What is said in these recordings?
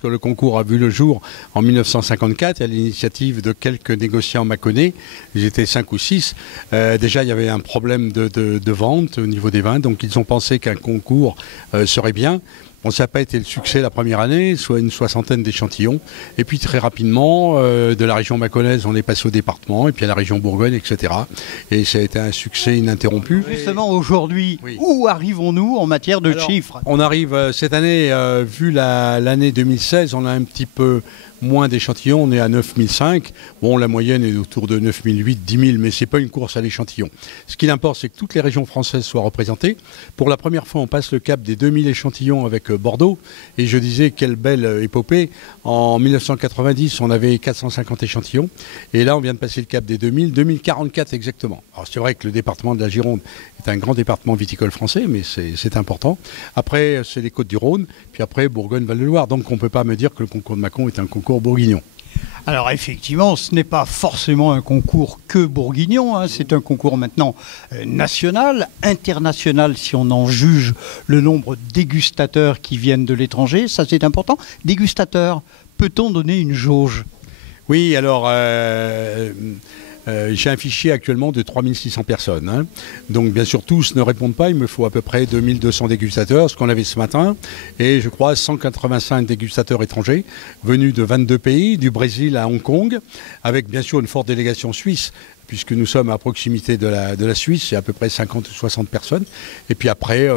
parce que le concours a vu le jour en 1954 à l'initiative de quelques négociants mâconnais. Ils étaient 5 ou 6. Déjà, il y avait un problème de vente au niveau des vins, donc ils ont pensé qu'un concours serait bien. Bon, ça n'a pas été le succès la première année, soit une soixantaine d'échantillons. Et puis très rapidement, de la région mâconnaise, on est passé au département, et puis à la région Bourgogne, etc. Et ça a été un succès ininterrompu. Justement, aujourd'hui, oui. Où arrivons-nous en matière de chiffres? On arrive, cette année, vu l'année 2016, on a un petit peu moins d'échantillons, on est à 9005. Bon, la moyenne est autour de 9008, 10 000, mais ce n'est pas une course à l'échantillon. Ce qui importe, c'est que toutes les régions françaises soient représentées. Pour la première fois, on passe le cap des 2000 échantillons avec Bordeaux. Et je disais, quelle belle épopée. En 1990, on avait 450 échantillons. Et là, on vient de passer le cap des 2000, 2044 exactement. Alors, c'est vrai que le département de la Gironde est un grand département viticole français, mais c'est important. Après, c'est les Côtes-du-Rhône, puis après, Bourgogne-Val-de-Loire. Donc, on ne peut pas me dire que le concours de Mâcon est un concours bourguignon. Alors effectivement, ce n'est pas forcément un concours que bourguignon, hein. C'est un concours maintenant national, international si on en juge le nombre de dégustateurs qui viennent de l'étranger, ça c'est important. Dégustateurs, peut-on donner une jauge? Oui, alors j'ai un fichier actuellement de 3600 personnes. Hein. Donc bien sûr tous ne répondent pas, il me faut à peu près 2200 dégustateurs, ce qu'on avait ce matin, et je crois 185 dégustateurs étrangers venus de 22 pays, du Brésil à Hong Kong, avec bien sûr une forte délégation suisse, puisque nous sommes à proximité de la Suisse, c'est à peu près 50 ou 60 personnes. Et puis après,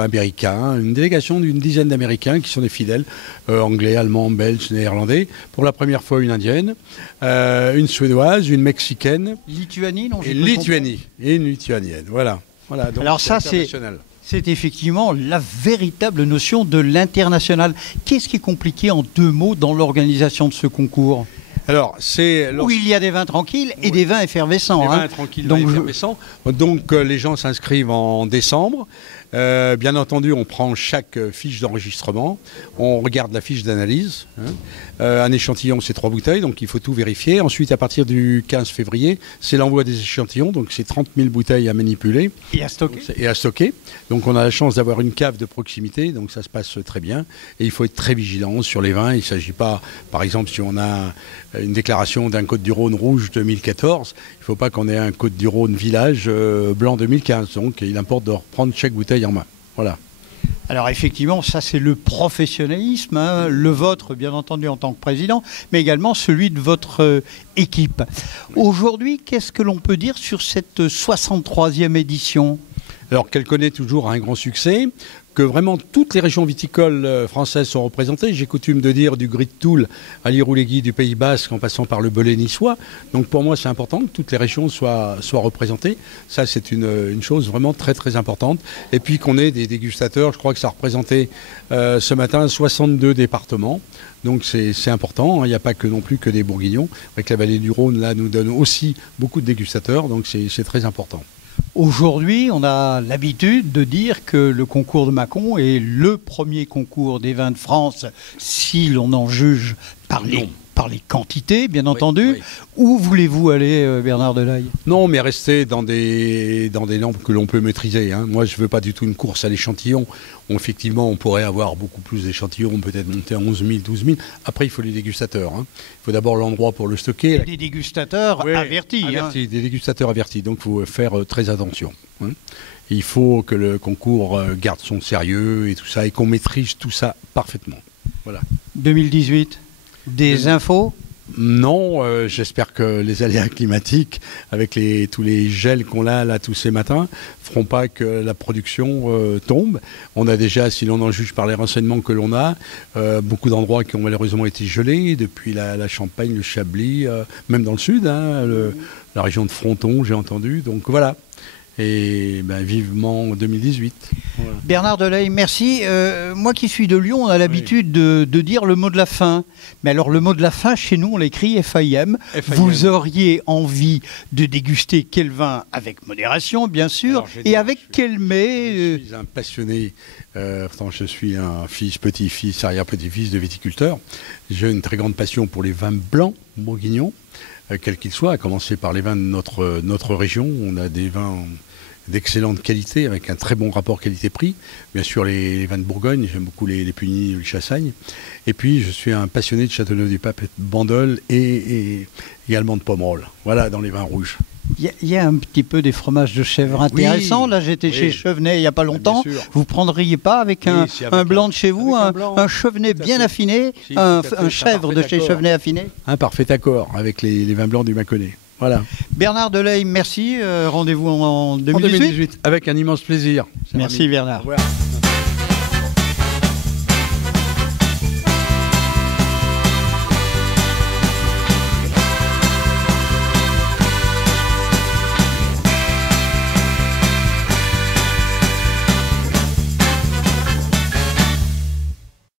américains, une délégation d'une dizaine d'Américains qui sont des fidèles, anglais, allemands, belges, néerlandais. Pour la première fois, une indienne, une suédoise, une mexicaine. Lituanie, non? Et Lituanie, et une lituanienne, voilà. Donc alors ça, c'est effectivement la véritable notion de l'international. Qu'est-ce qui est compliqué en 2 mots dans l'organisation de ce concours? Alors, où il y a des vins tranquilles et des vins effervescents. Des vins tranquilles, donc, effervescents. Donc les gens s'inscrivent en décembre. Bien entendu, on prend chaque fiche d'enregistrement, on regarde la fiche d'analyse. Hein. Un échantillon, c'est 3 bouteilles, donc il faut tout vérifier. Ensuite, à partir du 15 février, c'est l'envoi des échantillons, donc c'est 30 000 bouteilles à manipuler. Et à stocker. Et à stocker. Donc on a la chance d'avoir une cave de proximité, donc ça se passe très bien. Et il faut être très vigilant sur les vins. Il ne s'agit pas, par exemple, si on a une déclaration d'un Côte-du-Rhône rouge 2014, il ne faut pas qu'on ait un Côte-du-Rhône village blanc 2015. Donc il importe de reprendre chaque bouteille en main. Voilà. Alors effectivement, ça c'est le professionnalisme, hein, le vôtre bien entendu en tant que président, mais également celui de votre équipe. Aujourd'hui, qu'est-ce que l'on peut dire sur cette 63e édition? Alors qu'elle connaît toujours un grand succès, que vraiment toutes les régions viticoles françaises sont représentées. J'ai coutume de dire du Gris de Toul à l'Irouléguy du Pays Basque en passant par le Belay niçois. Donc pour moi c'est important que toutes les régions soient représentées. Ça c'est une chose vraiment très très importante. Et puis qu'on ait des dégustateurs, je crois que ça représentait ce matin 62 départements. Donc c'est important, hein. Il n'y a pas que non plus que des bourguignons. Avec la vallée du Rhône là nous donne aussi beaucoup de dégustateurs, donc c'est très important. Aujourd'hui, on a l'habitude de dire que le concours de Mâcon est le premier concours des vins de France, si l'on en juge par les quantités, bien entendu. Oui. Où voulez-vous aller, Bernard Delaye? Non, mais rester dans des normes que l'on peut maîtriser. Hein. Moi, je ne veux pas du tout une course à l'échantillon. Effectivement, on pourrait avoir beaucoup plus d'échantillons, peut-être monter à 11 000, 12 000. Après, il faut les dégustateurs. Hein. Il faut d'abord l'endroit pour le stocker. Des dégustateurs avertis. Hein. Des dégustateurs avertis. Donc, il faut faire très attention. Hein. Il faut que le concours garde son sérieux et tout ça, et qu'on maîtrise tout ça parfaitement. Voilà. 2018 des infos? Non, j'espère que les aléas climatiques, avec tous les gels qu'on a là tous ces matins, feront pas que la production tombe. On a déjà, si l'on en juge par les renseignements que l'on a, beaucoup d'endroits qui ont malheureusement été gelés, depuis la Champagne, le Chablis, même dans le sud, hein, la région de Fronton, j'ai entendu. Donc voilà. Et vivement 2018. Voilà. Bernard Delaye, merci. Moi qui suis de Lyon, on a l'habitude de dire le mot de la fin. Mais alors le mot de la fin, chez nous, on l'écrit FAIM. Vous auriez envie de déguster quel vin avec modération, bien sûr, et avec quel mets? Je suis un passionné, je suis un petit-fils, arrière-petit-fils de viticulteur. J'ai une très grande passion pour les vins blancs bourguignons, quels qu'ils soient, à commencer par les vins de notre région. On a des vins d'excellente qualité, avec un très bon rapport qualité-prix. Bien sûr, les vins de Bourgogne, j'aime beaucoup les Punis ou les Chassagne. Et puis, je suis un passionné de Châteauneuf-du-Pape, de Bandol et également de Pomerol. Voilà, dans les vins rouges. Il y a un petit peu des fromages de chèvre intéressants. Oui, Là, j'étais chez Chevenay il n'y a pas longtemps. Vous prendriez pas avec un blanc de chez vous, un Chevenay bien affiné, un chèvre de chez Chevenay affiné? Un parfait accord avec les vins blancs du Mâconnais. Voilà. Bernard Delay, merci. Rendez-vous en 2018. Avec un immense plaisir. Merci Bernard. Au revoir.